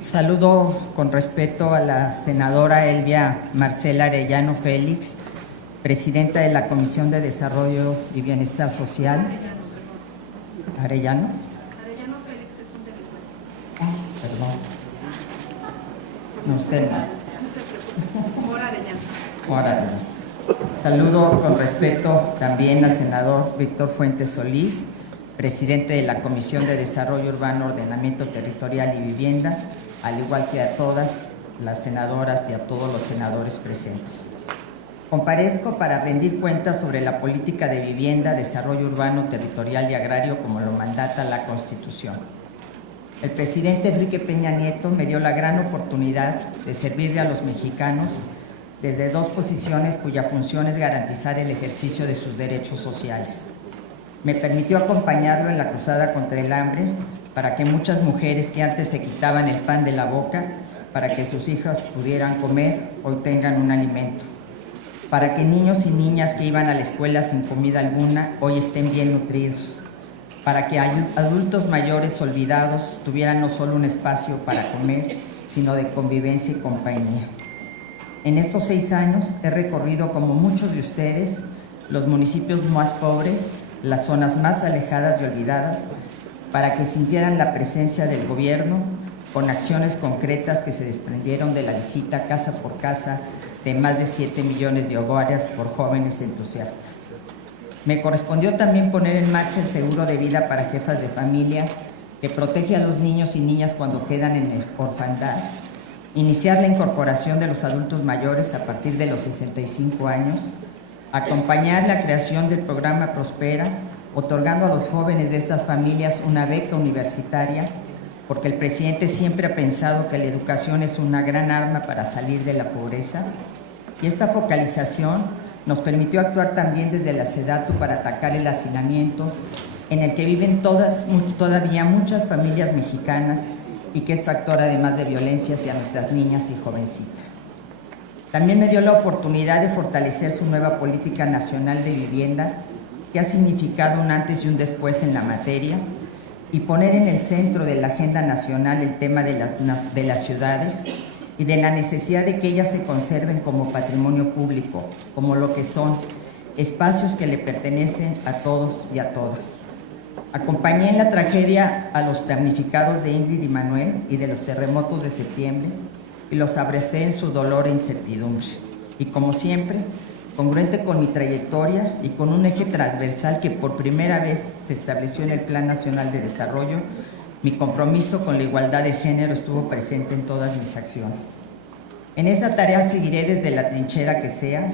Saludo con respeto a la senadora Elvia Marcela Arellano Félix, presidenta de la Comisión de Desarrollo y Bienestar Social. Arellano. Arellano Félix, que es un delincuente. Perdón. No, usted no. No se preocupe. Mora Arellano. Mora Arellano. Saludo con respeto también al senador Víctor Fuentes Solís, presidente de la Comisión de Desarrollo Urbano, Ordenamiento Territorial y Vivienda, al igual que a todas las senadoras y a todos los senadores presentes. Comparezco para rendir cuentas sobre la política de vivienda, desarrollo urbano, territorial y agrario como lo mandata la Constitución. El presidente Enrique Peña Nieto me dio la gran oportunidad de servirle a los mexicanos desde dos posiciones cuya función es garantizar el ejercicio de sus derechos sociales. Me permitió acompañarlo en la cruzada contra el hambre para que muchas mujeres que antes se quitaban el pan de la boca para que sus hijas pudieran comer, hoy tengan un alimento. Para que niños y niñas que iban a la escuela sin comida alguna, hoy estén bien nutridos. Para que adultos mayores olvidados tuvieran no solo un espacio para comer, sino de convivencia y compañía. En estos 6 años he recorrido, como muchos de ustedes, los municipios más pobres, las zonas más alejadas y olvidadas, para que sintieran la presencia del gobierno con acciones concretas que se desprendieron de la visita casa por casa de más de 7 millones de hogares por jóvenes entusiastas. Me correspondió también poner en marcha el seguro de vida para jefas de familia que protege a los niños y niñas cuando quedan en orfandad, iniciar la incorporación de los adultos mayores a partir de los 65 años, acompañar la creación del programa Prospera, otorgando a los jóvenes de estas familias una beca universitaria, porque el presidente siempre ha pensado que la educación es una gran arma para salir de la pobreza. Y esta focalización nos permitió actuar también desde la SEDATU para atacar el hacinamiento en el que viven todavía muchas familias mexicanas y que es factor además de violencia hacia nuestras niñas y jovencitas. También me dio la oportunidad de fortalecer su nueva política nacional de vivienda, que ha significado un antes y un después en la materia, y poner en el centro de la agenda nacional el tema de las ciudades y de la necesidad de que ellas se conserven como patrimonio público, como lo que son espacios que le pertenecen a todos y a todas. Acompañé en la tragedia a los damnificados de Ingrid y Manuel y de los terremotos de septiembre y los abracé en su dolor e incertidumbre. Y como siempre, congruente con mi trayectoria y con un eje transversal que por primera vez se estableció en el Plan Nacional de Desarrollo, mi compromiso con la igualdad de género estuvo presente en todas mis acciones. En esta tarea seguiré desde la trinchera que sea,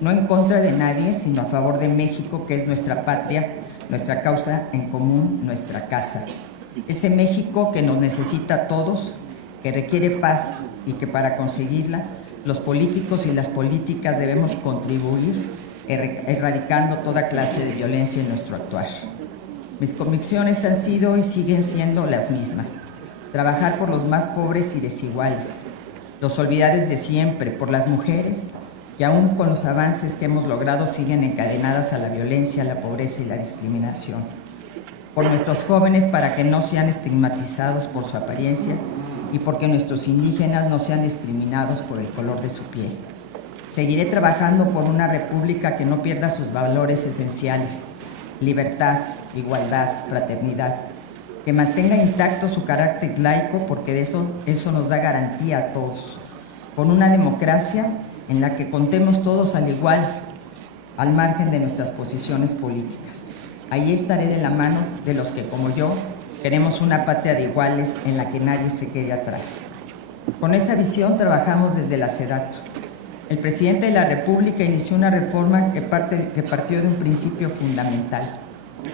no en contra de nadie, sino a favor de México, que es nuestra patria, nuestra causa en común, nuestra casa. Ese México que nos necesita a todos, que requiere paz y que para conseguirla, los políticos y las políticas debemos contribuir erradicando toda clase de violencia en nuestro actuar. Mis convicciones han sido y siguen siendo las mismas. Trabajar por los más pobres y desiguales, los olvidados de siempre, por las mujeres que aún con los avances que hemos logrado siguen encadenadas a la violencia, la pobreza y la discriminación. Por nuestros jóvenes para que no sean estigmatizados por su apariencia y porque nuestros indígenas no sean discriminados por el color de su piel. Seguiré trabajando por una república que no pierda sus valores esenciales: libertad, igualdad, fraternidad, que mantenga intacto su carácter laico, porque eso nos da garantía a todos, con una democracia en la que contemos todos al igual, al margen de nuestras posiciones políticas. Allí estaré de la mano de los que, como yo, queremos una patria de iguales en la que nadie se quede atrás. Con esa visión trabajamos desde la SEDATU. El presidente de la República inició una reforma que partió de un principio fundamental.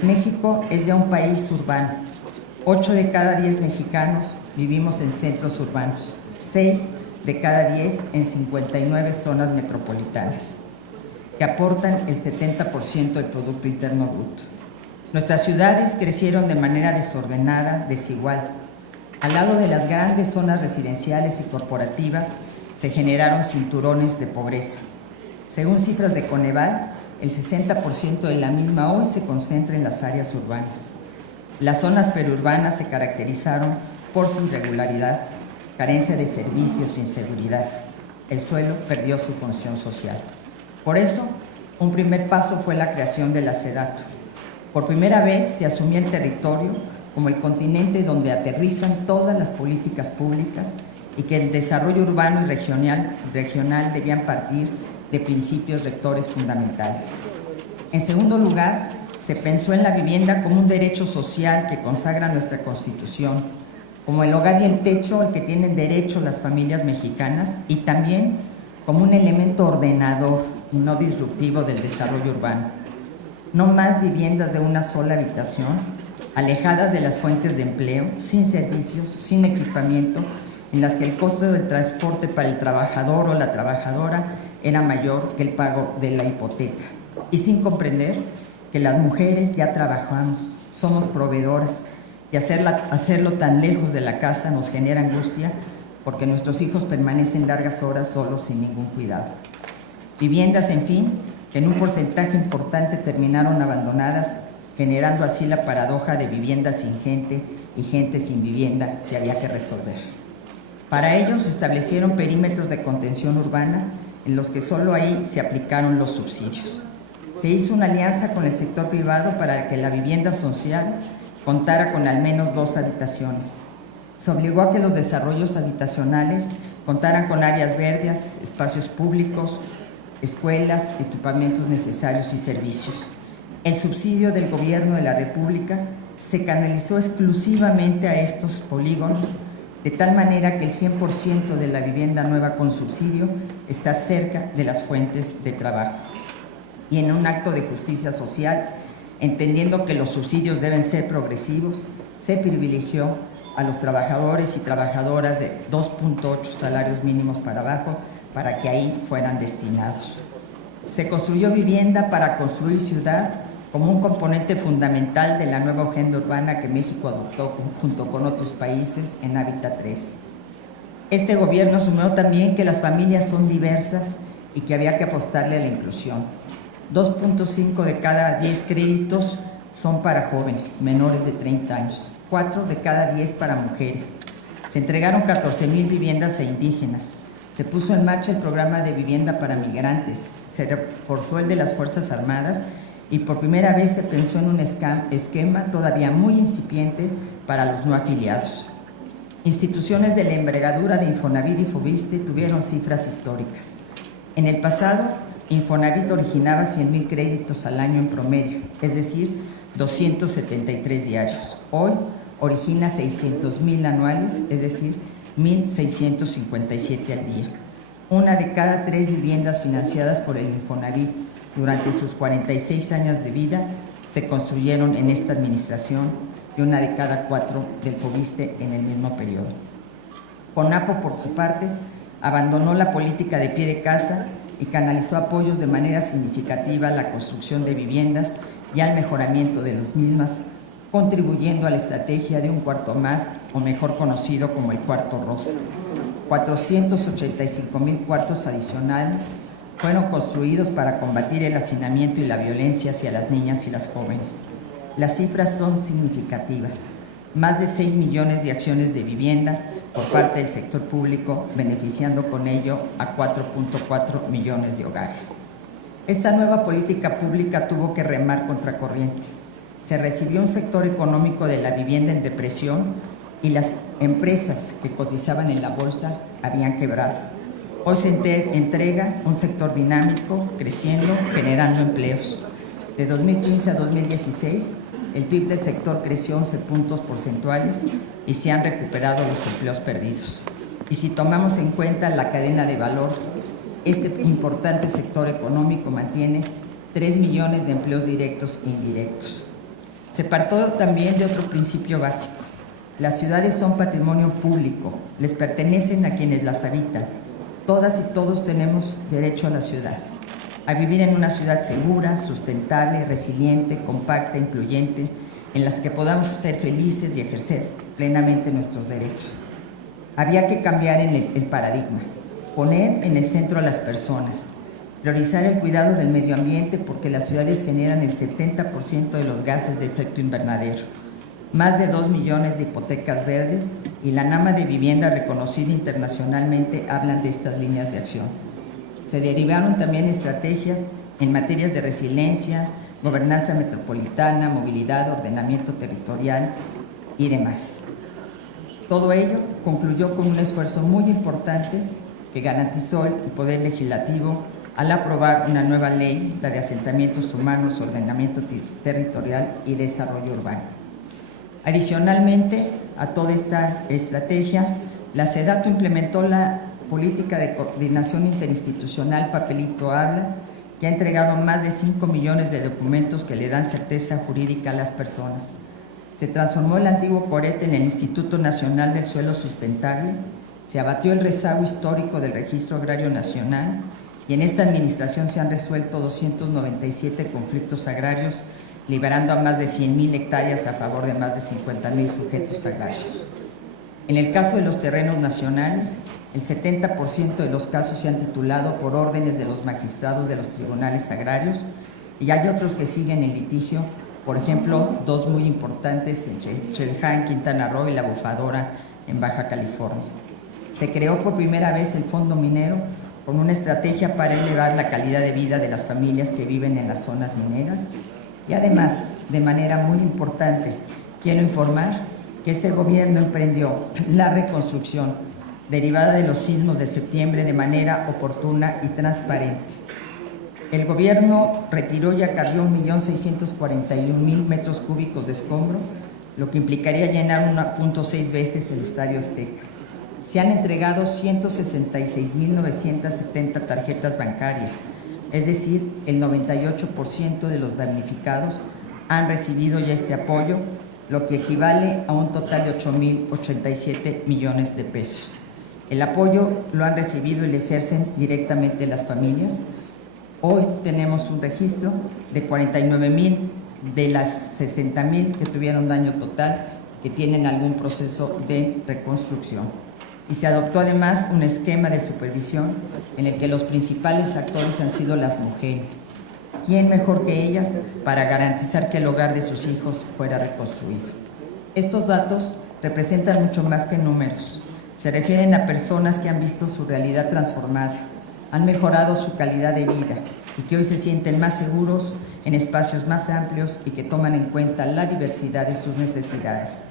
México es ya un país urbano. 8 de cada 10 mexicanos vivimos en centros urbanos, 6 de cada 10 en 59 zonas metropolitanas, que aportan el 70% del Producto Interno Bruto. Nuestras ciudades crecieron de manera desordenada, desigual. Al lado de las grandes zonas residenciales y corporativas se generaron cinturones de pobreza. Según cifras de Coneval, el 60% de la misma hoy se concentra en las áreas urbanas. Las zonas periurbanas se caracterizaron por su irregularidad, carencia de servicios, inseguridad. El suelo perdió su función social. Por eso, un primer paso fue la creación de la SEDATU. Por primera vez se asumió el territorio como el continente donde aterrizan todas las políticas públicas y que el desarrollo urbano y regional debían partir de principios rectores fundamentales. En segundo lugar, se pensó en la vivienda como un derecho social que consagra nuestra Constitución, como el hogar y el techo al que tienen derecho las familias mexicanas y también como un elemento ordenador y no disruptivo del desarrollo urbano. No más viviendas de una sola habitación, alejadas de las fuentes de empleo, sin servicios, sin equipamiento, en las que el costo del transporte para el trabajador o la trabajadora era mayor que el pago de la hipoteca. Y sin comprender que las mujeres ya trabajamos, somos proveedoras, y hacerlo tan lejos de la casa nos genera angustia porque nuestros hijos permanecen largas horas solos sin ningún cuidado. Viviendas, en fin, que en un porcentaje importante terminaron abandonadas, generando así la paradoja de vivienda sin gente y gente sin vivienda que había que resolver. Para ello se establecieron perímetros de contención urbana en los que solo ahí se aplicaron los subsidios. Se hizo una alianza con el sector privado para que la vivienda social contara con al menos 2 habitaciones. Se obligó a que los desarrollos habitacionales contaran con áreas verdes, espacios públicos, escuelas, equipamientos necesarios y servicios. El subsidio del Gobierno de la República se canalizó exclusivamente a estos polígonos, de tal manera que el 100% de la vivienda nueva con subsidio está cerca de las fuentes de trabajo. Y en un acto de justicia social, entendiendo que los subsidios deben ser progresivos, se privilegió a los trabajadores y trabajadoras de 2.8 salarios mínimos para abajo para que ahí fueran destinados. Se construyó vivienda para construir ciudad como un componente fundamental de la nueva agenda urbana que México adoptó junto con otros países en Hábitat 3. Este gobierno asumió también que las familias son diversas y que había que apostarle a la inclusión. 2.5 de cada 10 créditos son para jóvenes menores de 30 años, 4 de cada 10 para mujeres. Se entregaron 14,000 viviendas a indígenas. Se puso en marcha el programa de vivienda para migrantes. Se reforzó el de las Fuerzas Armadas y por primera vez se pensó en un esquema todavía muy incipiente para los no afiliados. Instituciones de la envergadura de Infonavit y Fobiste tuvieron cifras históricas. En el pasado, Infonavit originaba 100,000 créditos al año en promedio, es decir, 273 diarios. Hoy origina 600,000 anuales, es decir, 1,657 al día. 1 de cada 3 viviendas financiadas por el Infonavit durante sus 46 años de vida se construyeron en esta administración y 1 de cada 4 del Fobiste en el mismo periodo. CONAPO, por su parte, abandonó la política de pie de casa y canalizó apoyos de manera significativa a la construcción de viviendas y al mejoramiento de las mismas, contribuyendo a la estrategia de un cuarto más, o mejor conocido como el cuarto rosa. 485,000 cuartos adicionales fueron construidos para combatir el hacinamiento y la violencia hacia las niñas y las jóvenes. Las cifras son significativas. Más de 6 millones de acciones de vivienda por parte del sector público, beneficiando con ello a 4.4 millones de hogares. Esta nueva política pública tuvo que remar contracorriente. Se recibió un sector económico de la vivienda en depresión y las empresas que cotizaban en la bolsa habían quebrado. Hoy se entrega un sector dinámico, creciendo, generando empleos. De 2015 a 2016, el PIB del sector creció 11 puntos porcentuales y se han recuperado los empleos perdidos. Y si tomamos en cuenta la cadena de valor, este importante sector económico mantiene 3 millones de empleos directos e indirectos. Se partió también de otro principio básico. Las ciudades son patrimonio público, les pertenecen a quienes las habitan. Todas y todos tenemos derecho a la ciudad, a vivir en una ciudad segura, sustentable, resiliente, compacta, incluyente, en las que podamos ser felices y ejercer plenamente nuestros derechos. Había que cambiar el paradigma, poner en el centro a las personas, priorizar el cuidado del medio ambiente porque las ciudades generan el 70% de los gases de efecto invernadero. más de 2 millones de hipotecas verdes y la Nama de Vivienda reconocida internacionalmente hablan de estas líneas de acción. Se derivaron también estrategias en materias de resiliencia, gobernanza metropolitana, movilidad, ordenamiento territorial y demás. Todo ello concluyó con un esfuerzo muy importante que garantizó el Poder Legislativo al aprobar una nueva ley, la de asentamientos humanos, ordenamiento territorial y desarrollo urbano. Adicionalmente a toda esta estrategia, la SEDATU implementó la política de coordinación interinstitucional Papelito Habla, que ha entregado más de 5 millones de documentos que le dan certeza jurídica a las personas. Se transformó el antiguo CORET en el Instituto Nacional del Suelo Sustentable, se abatió el rezago histórico del Registro Agrario Nacional y en esta administración se han resuelto 297 conflictos agrarios, liberando a más de 100,000 hectáreas a favor de más de 50,000 sujetos agrarios. En el caso de los terrenos nacionales, el 70% de los casos se han titulado por órdenes de los magistrados de los tribunales agrarios y hay otros que siguen en litigio, por ejemplo, dos muy importantes en Chelja, en Quintana Roo, y La Bufadora, en Baja California. Se creó por primera vez el Fondo Minero con una estrategia para elevar la calidad de vida de las familias que viven en las zonas mineras y además, de manera muy importante, quiero informar que este gobierno emprendió la reconstrucción derivada de los sismos de septiembre de manera oportuna y transparente. El gobierno retiró y acarrió 1.641.000 metros cúbicos de escombro, lo que implicaría llenar 1.6 veces el Estadio Azteca. Se han entregado 166.970 tarjetas bancarias, es decir, el 98% de los damnificados han recibido ya este apoyo, lo que equivale a un total de 8.087 millones de pesos. El apoyo lo han recibido y lo ejercen directamente las familias. Hoy tenemos un registro de 49,000 de las 60,000 que tuvieron daño total, que tienen algún proceso de reconstrucción. Y se adoptó además un esquema de supervisión en el que los principales actores han sido las mujeres. ¿Quién mejor que ellas para garantizar que el hogar de sus hijos fuera reconstruido? Estos datos representan mucho más que números. Se refieren a personas que han visto su realidad transformada, han mejorado su calidad de vida y que hoy se sienten más seguros en espacios más amplios y que toman en cuenta la diversidad de sus necesidades.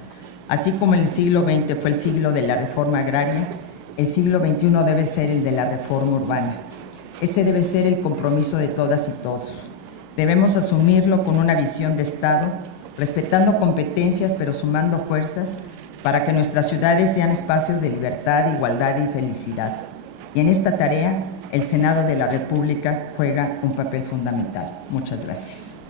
Así como el siglo XX fue el siglo de la reforma agraria, el siglo XXI debe ser el de la reforma urbana. Este debe ser el compromiso de todas y todos. Debemos asumirlo con una visión de Estado, respetando competencias pero sumando fuerzas para que nuestras ciudades sean espacios de libertad, igualdad y felicidad. Y en esta tarea, el Senado de la República juega un papel fundamental. Muchas gracias.